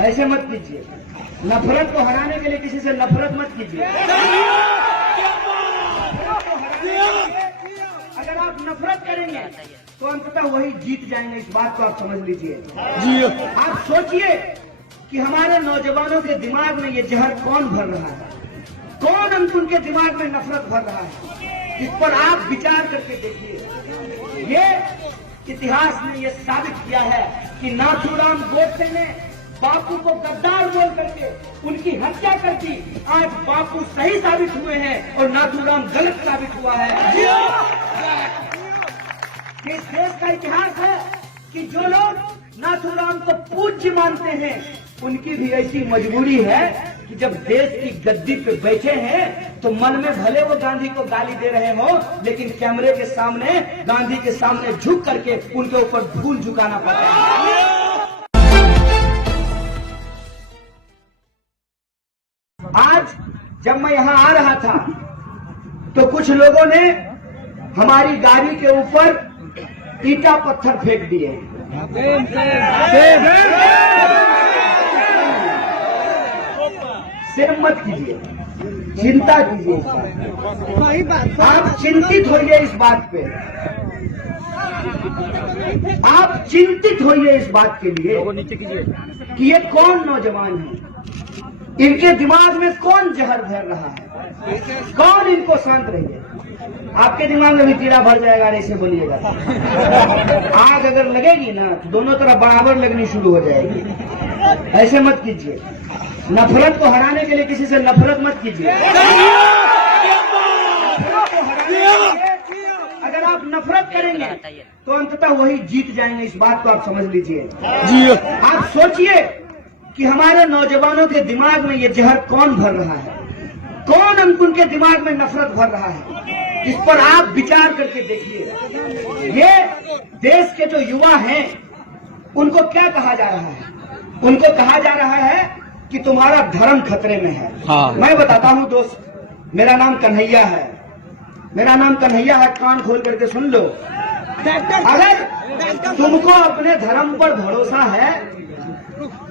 ऐसे मत कीजिए। नफरत को हराने के लिए किसी से नफरत मत कीजिए। अगर आप नफरत करेंगे तो अंततः वही जीत जाएंगे, इस बात को आप समझ लीजिए। आप सोचिए कि हमारे नौजवानों के दिमाग में ये जहर कौन भर रहा है, कौन उनके दिमाग में नफरत भर रहा है, इस पर आप विचार करके देखिए। ये इतिहास ने ये साबित किया है कि नाथूराम गोडसे ने बापू को गद्दार बोल करके उनकी हत्या कर दी। आज बापू सही साबित हुए हैं और नाथूराम गलत साबित हुआ है। इस देश का इतिहास है कि जो लोग नाथूराम को पूज्य मानते हैं उनकी भी ऐसी मजबूरी है कि जब देश की गद्दी पे बैठे हैं तो मन में भले वो गांधी को गाली दे रहे हो, लेकिन कैमरे के सामने गांधी के सामने झुक करके उनके ऊपर धूल झुकाना पड़ता है। आज जब मैं यहां आ रहा था तो कुछ लोगों ने हमारी गाड़ी के ऊपर ईटा पत्थर फेंक दिए। सिर्फ मत कीजिए, चिंता कीजिए इस बात। आप चिंतित होइए इस बात पे, आप चिंतित होइए इस बात के लिए कि ये कौन नौजवान है, इनके दिमाग में कौन जहर भर रहा है, कौन इनको शांत रहिए। आपके दिमाग में भी कीड़ा भर जाएगा, ऐसे बोलिएगा। आग अगर लगेगी ना तो दोनों तरफ बराबर लगनी शुरू हो जाएगी। ऐसे मत कीजिए। नफरत को हराने के लिए किसी से नफरत मत कीजिए। अगर आप नफरत करेंगे तो अंततः वही जीत जाएंगे, इस बात को आप समझ लीजिए। आप सोचिए कि हमारे नौजवानों के दिमाग में ये जहर कौन भर रहा है, कौन उनके दिमाग में नफरत भर रहा है, इस पर आप विचार करके देखिए। ये देश के जो युवा हैं उनको क्या कहा जा रहा है? उनको कहा जा रहा है कि तुम्हारा धर्म खतरे में है। हाँ। मैं बताता हूं दोस्त, मेरा नाम कन्हैया है, मेरा नाम कन्हैया है, कान खोल करके सुन लो। अगर तुमको अपने धर्म पर भरोसा है,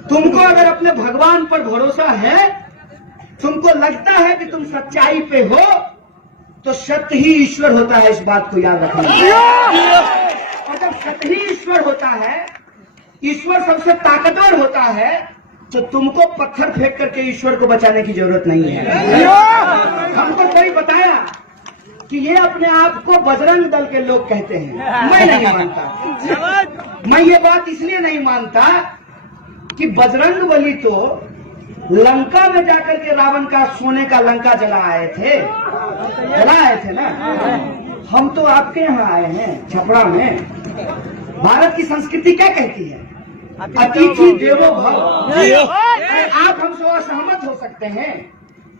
तुमको अगर अपने भगवान पर भरोसा है, तुमको लगता है कि तुम सच्चाई पे हो, तो सत्य ही ईश्वर होता है, इस बात को याद रखना। और जब सत्य ही ईश्वर होता है, ईश्वर सबसे ताकतवर होता है, तो तुमको पत्थर फेंक करके ईश्वर को बचाने की जरूरत नहीं है। हमको कोई बताया कि ये अपने आप को बजरंग दल के लोग कहते हैं, मैं नहीं मानता। मैं ये बात इसलिए नहीं मानता कि बजरंग बली तो लंका में जाकर के रावण का सोने का लंका जला आए थे ना। हम तो आपके यहाँ आए हैं छपरा में। भारत की संस्कृति क्या कहती है? अतिथि देवो भव। आप हमसे असहमत हो सकते हैं,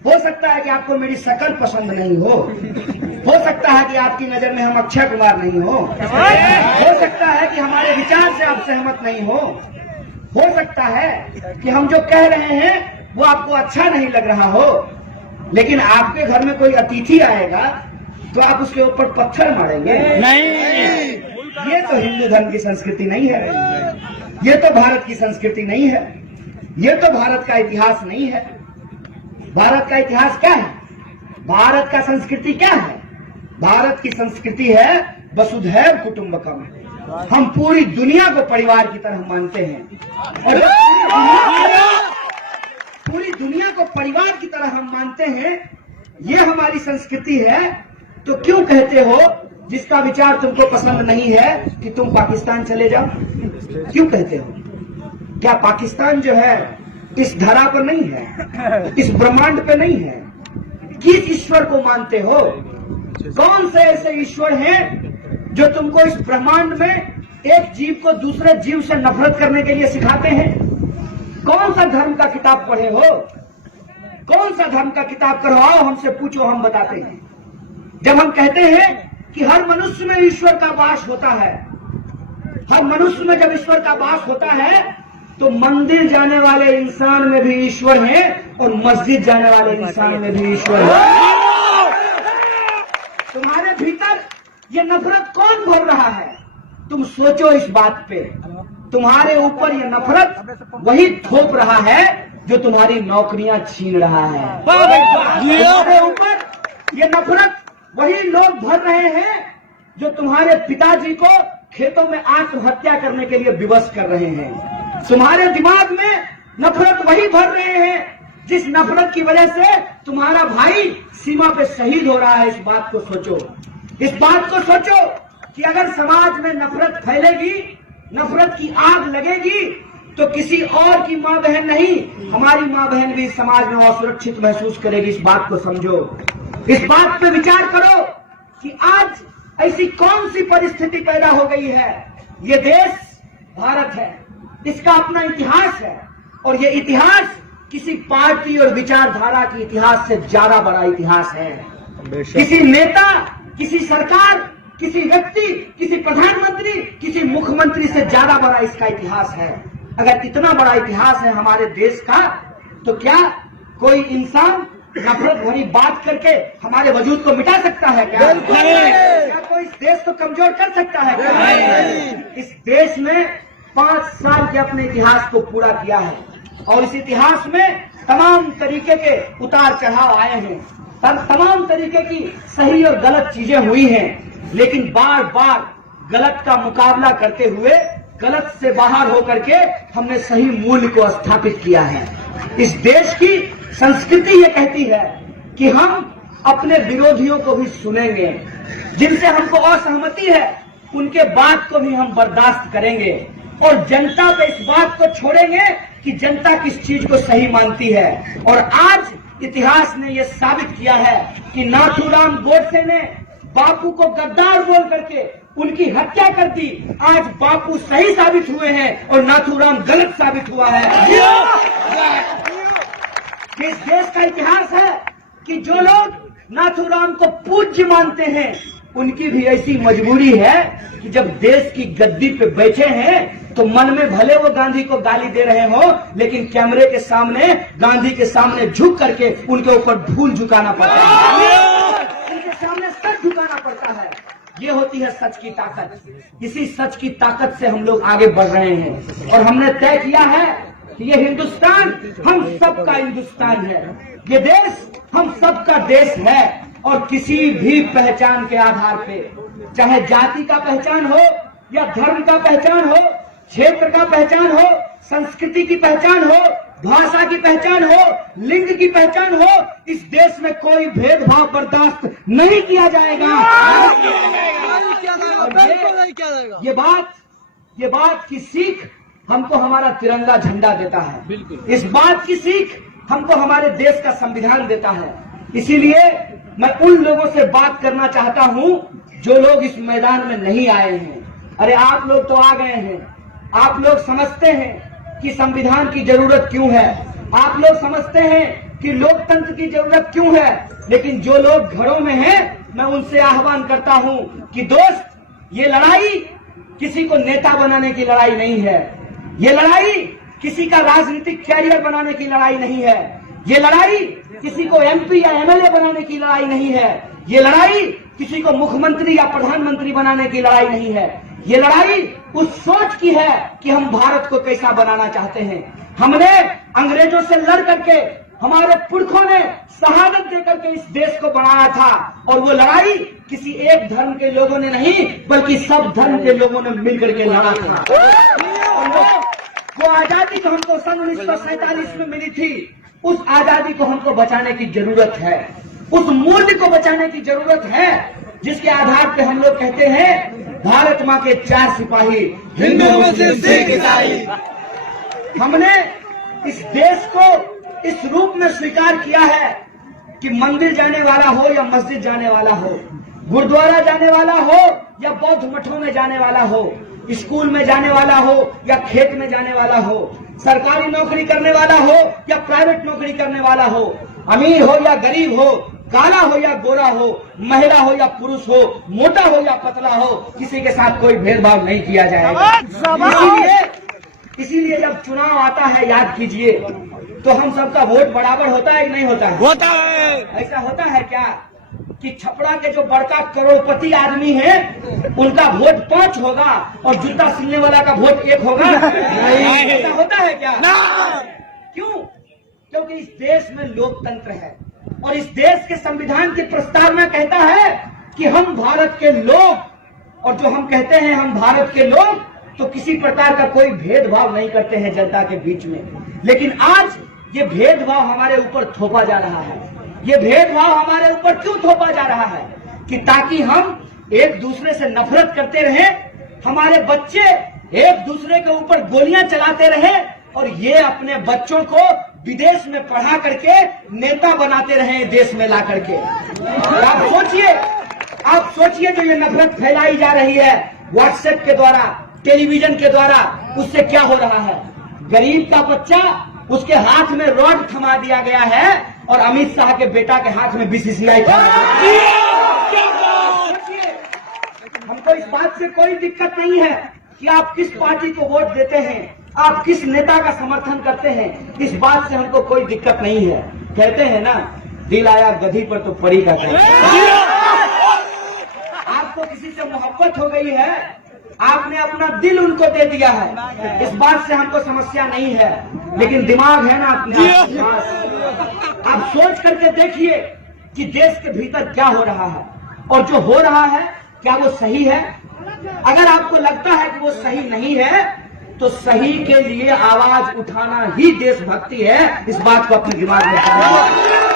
हो सकता है कि आपको मेरी शक्ल पसंद नहीं हो सकता है कि आपकी नजर में हम अक्षय कुमार नहीं हो सकता है कि हमारे विचार से आप सहमत नहीं हो सकता है कि हम जो कह रहे हैं वो आपको अच्छा नहीं लग रहा हो, लेकिन आपके घर में कोई अतिथि आएगा तो आप उसके ऊपर पत्थर मारेंगे? नहीं। ये तो हिंदू धर्म की संस्कृति नहीं है, ये तो भारत की संस्कृति नहीं है, ये तो भारत का इतिहास नहीं है। भारत का इतिहास क्या है? भारत का संस्कृति क्या है? भारत की संस्कृति है वसुधैव कुटुंबकम। हम पूरी दुनिया को परिवार की तरह मानते हैं, और पूरी दुनिया को परिवार की तरह हम मानते हैं। ये हमारी संस्कृति है। तो क्यों कहते हो जिसका विचार तुमको पसंद नहीं है कि तुम पाकिस्तान चले जाओ? क्यों कहते हो? क्या पाकिस्तान जो है इस धरा पर नहीं है, इस ब्रह्मांड पे नहीं है? किस ईश्वर को मानते हो? कौन से ऐसे ईश्वर हैं जो तुमको इस ब्रह्मांड में एक जीव को दूसरे जीव से नफरत करने के लिए सिखाते हैं? कौन सा धर्म का किताब पढ़े हो? कौन सा धर्म का किताब करवाओ, हमसे पूछो, हम बताते हैं। जब हम कहते हैं कि हर मनुष्य में ईश्वर का वास होता है, हर मनुष्य में जब ईश्वर का वास होता है तो मंदिर जाने वाले इंसान में भी ईश्वर है और मस्जिद जाने वाले इंसान में भी ईश्वर है। तुम्हारे भीतर ये नफरत कौन बोल रहा है? तुम सोचो इस बात पे। तुम्हारे ऊपर ये नफरत वही थोप रहा है जो तुम्हारी नौकरियां छीन रहा है। तुम्हारे ऊपर ये नफरत वही लोग भर रहे हैं जो तुम्हारे पिताजी को खेतों में आत्महत्या करने के लिए विवश कर रहे हैं। तुम्हारे दिमाग में नफरत वही भर रहे हैं जिस नफरत की वजह से तुम्हारा भाई सीमा पे शहीद हो रहा है। इस बात को सोचो, इस बात को सोचो कि अगर समाज में नफरत फैलेगी, नफरत की आग लगेगी, तो किसी और की मां बहन नहीं, हमारी मां बहन भी समाज में असुरक्षित महसूस करेगी। इस बात को समझो, इस बात पे विचार करो कि आज ऐसी कौन सी परिस्थिति पैदा हो गई है। ये देश भारत है, इसका अपना इतिहास है और ये इतिहास किसी पार्टी और विचारधारा के इतिहास से ज्यादा बड़ा इतिहास है। किसी नेता, किसी सरकार, किसी व्यक्ति, किसी प्रधानमंत्री, किसी मुख्यमंत्री से ज्यादा बड़ा इसका इतिहास है। अगर इतना बड़ा इतिहास है हमारे देश का, तो क्या कोई इंसान नफरत भरी बात करके हमारे वजूद को मिटा सकता है क्या? क्या कोई इस देश को कमजोर कर सकता है क्या? इस देश ने 5 साल के अपने इतिहास को पूरा किया है और इस इतिहास में तमाम तरीके के उतार चढ़ाव आए हैं, तमाम तरीके की सही और गलत चीजें हुई हैं, लेकिन बार बार गलत का मुकाबला करते हुए गलत से बाहर होकर के हमने सही मूल्य को स्थापित किया है। इस देश की संस्कृति ये कहती है कि हम अपने विरोधियों को भी सुनेंगे, जिनसे हमको असहमति है उनके बात को भी हम बर्दाश्त करेंगे और जनता पे इस बात को छोड़ेंगे कि जनता किस चीज को सही मानती है। और आज इतिहास ने यह साबित किया है कि नाथूराम गोडसे ने बापू को गद्दार बोल करके उनकी हत्या कर दी। आज बापू सही साबित हुए हैं और नाथूराम गलत साबित हुआ है। इस देश का इतिहास है कि जो लोग नाथूराम को पूज्य मानते हैं उनकी भी ऐसी मजबूरी है कि जब देश की गद्दी पे बैठे हैं तो मन में भले वो गांधी को गाली दे रहे हो, लेकिन कैमरे के सामने, गांधी के सामने झुक करके उनके ऊपर धूल झुकाना पड़ता है, उनके सामने सर झुकाना पड़ता है। ये होती है सच की ताकत। इसी सच की ताकत से हम लोग आगे बढ़ रहे हैं और हमने तय किया है कि ये हिंदुस्तान हम सबका हिंदुस्तान है, ये देश हम सबका देश है और किसी भी पहचान के आधार पे, चाहे जाति का पहचान हो या धर्म का पहचान हो, क्षेत्र का पहचान हो, संस्कृति की पहचान हो, भाषा की पहचान हो, लिंग की पहचान हो, इस देश में कोई भेदभाव बर्दाश्त नहीं किया जाएगा। ये बात की सीख हमको हमारा तिरंगा झंडा देता है। इस बात की सीख हमको हमारे देश का संविधान देता है। इसीलिए मैं उन लोगों से बात करना चाहता हूं जो लोग इस मैदान में नहीं आए हैं। अरे आप लोग तो आ गए हैं, आप लोग समझते हैं कि संविधान की जरूरत क्यों है, आप लोग समझते हैं कि लोकतंत्र की जरूरत क्यों है, लेकिन जो लोग घरों में हैं मैं उनसे आह्वान करता हूं कि दोस्त, ये लड़ाई किसी को नेता बनाने की लड़ाई नहीं है, ये लड़ाई किसी का राजनीतिक कैरियर बनाने की लड़ाई नहीं है, ये लड़ाई किसी को एमपी या एमएलए बनाने की लड़ाई नहीं है, ये लड़ाई किसी को मुख्यमंत्री या प्रधानमंत्री बनाने की लड़ाई नहीं है, ये लड़ाई उस सोच की है कि हम भारत को कैसा बनाना चाहते हैं। हमने अंग्रेजों से लड़ करके, हमारे पुरखों ने शहादत देकर के इस देश को बनाया था और वो लड़ाई किसी एक धर्म के लोगों ने नहीं बल्कि सब धर्म के लोगों ने मिलकर के लड़ा था। और वो आजादी जो हमको सन 1947 में मिली थी, उस आजादी को हमको बचाने की जरूरत है, उस मूल्य को बचाने की जरूरत है जिसके आधार पे हम लोग कहते हैं भारत माँ के 4 सिपाही, हिंदू मुस्लिम सिख ईसाई। हमने इस देश को इस रूप में स्वीकार किया है कि मंदिर जाने वाला हो या मस्जिद जाने वाला हो, गुरुद्वारा जाने वाला हो या बौद्ध मठों में जाने वाला हो, स्कूल में जाने वाला हो या खेत में जाने वाला हो, सरकारी नौकरी करने वाला हो या प्राइवेट नौकरी करने वाला हो, अमीर हो या गरीब हो, काला हो या गोरा हो, महिला हो या पुरुष हो, मोटा हो या पतला हो, किसी के साथ कोई भेदभाव नहीं किया जाएगा। इसीलिए जब चुनाव आता है, याद कीजिए, तो हम सबका वोट बराबर होता है कि नहीं होता है? होता है। ऐसा होता है क्या? कि छपरा के जो बड़का करोड़पति आदमी है उनका वोट 5 होगा और जूता सिलने वाला का वोट 1 होगा? नहीं, ऐसा होता है क्या? क्यों? क्योंकि इस देश में लोकतंत्र है और इस देश के संविधान की प्रस्तावना कहता है कि हम भारत के लोग, और जो हम कहते हैं हम भारत के लोग, तो किसी प्रकार का कोई भेदभाव नहीं करते हैं जनता के बीच में। लेकिन आज ये भेदभाव हमारे ऊपर थोपा जा रहा है। ये भेदभाव हमारे ऊपर क्यों थोपा जा रहा है? कि ताकि हम एक दूसरे से नफरत करते रहें, हमारे बच्चे एक दूसरे के ऊपर गोलियां चलाते रहें और ये अपने बच्चों को विदेश में पढ़ा करके नेता बनाते रहे देश में ला करके। आप सोचिए जो ये नफरत फैलाई जा रही है व्हाट्सएप के द्वारा, टेलीविजन के द्वारा, उससे क्या हो रहा है? गरीब का बच्चा, उसके हाथ में रॉड थमा दिया गया है और अमित शाह के बेटा के हाथ में बीसीसीआई थमा दिया। हमको इस बात से कोई दिक्कत नहीं है कि आप किस पार्टी को वोट देते हैं, आप किस नेता का समर्थन करते हैं, इस बात से हमको कोई दिक्कत नहीं है। कहते हैं ना, दिल आया गधी पर तो परी का कहते। आपको किसी से मोहब्बत हो गई है, आपने अपना दिल उनको दे दिया है, इस बात से हमको समस्या नहीं है। लेकिन दिमाग है ना अपने पास, आप सोच करके देखिए कि देश के भीतर क्या हो रहा है और जो हो रहा है क्या वो सही है? अगर आपको लगता है कि वो सही नहीं है तो सही के लिए आवाज उठाना ही देशभक्ति है। इस बात को अपने दिमाग में रखना।